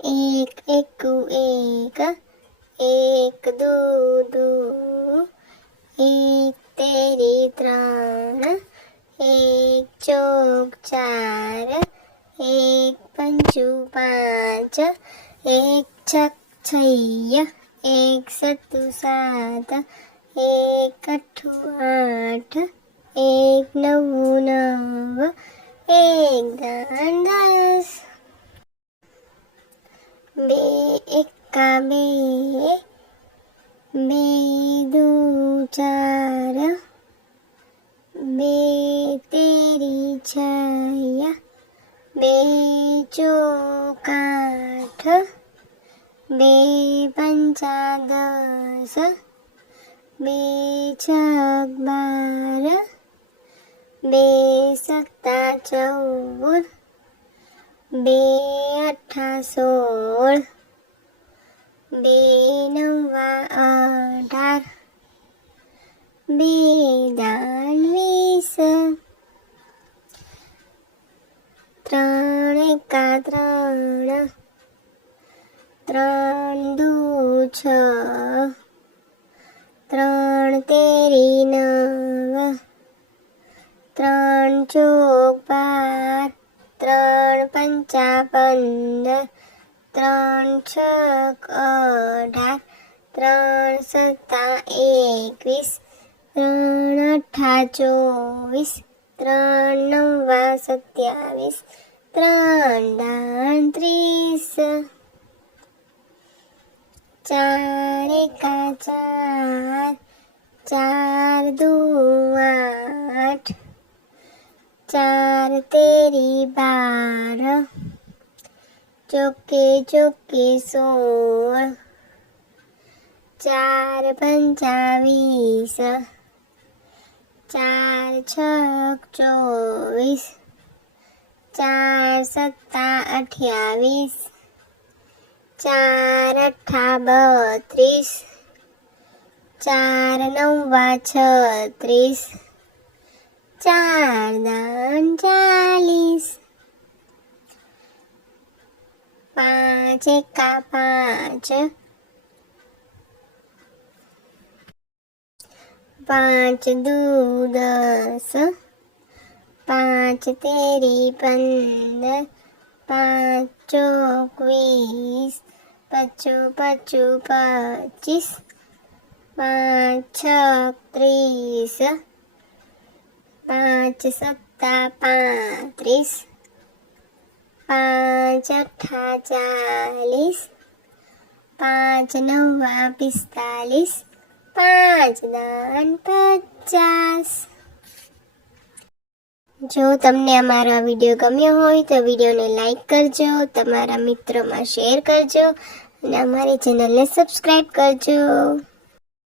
એક એકુ એક એક દો દો એક તેરી ત્રણ એક ચોક ચાર એક પંચુ પાંચ એક છક છૈય એક સત્તુ સાત એક અઠ્ઠું આઠ એક નવ એક દાન દસ બે એકા બે બે દુ ચાર બે તેરી છાયા, બે ચોકાઠ, બે પંચા દસ બે છક બાર બે સત્તા ચૌદ બે અઠા સોળ, બે નવા અઢાર, બે દાન વીસ, ત્રણ એકા ત્રણ ત્રણ દુ છ, ત્રણ તેરી નવ, ત્રણ ચોક બાર પંચા ત્રણ છ, અઢાર, ત્રણ, સત્તા, એકવીસ, ત્રણ, અઠા, ચોવીસ, ત્રણ નવા સત્યાવીસ ત્રણ દાન ત્રીસ ચાર એકા ચાર ચાર દુ આઠ ચાર તેરી બાર. ચોકે ચોકે સોળ. ચાર પંચાવીસ. ચાર છ ચોવીસ. ચાર સત્તા અઠ્યાવીસ. ચાર અઠ્ઠા બત્રીસ. ચાર નવા છત્રીસ. ચાર દાન ચાલીસ. પાંચ એકા પાંચ. પાંચ દુ દસ. પાંચ તેરી પંદર. પાંચ ચોક વીસ પચું પચું પચીસ. પાંચ છ ત્રીસ પાંચ સત્તા પાંત્રીસ પાંચ અઠા ચાલીસ પાંચ નવા પિસ્તાલીસ પાંચ દાન પચાસ જો તમને અમારો આ વીડિયો ગમ્યો હોય તો વિડીયોને લાઈક કરજો, તમારા મિત્રોમાં શેર કરજો અને અમારી ચેનલને સબસ્ક્રાઈબ કરજો.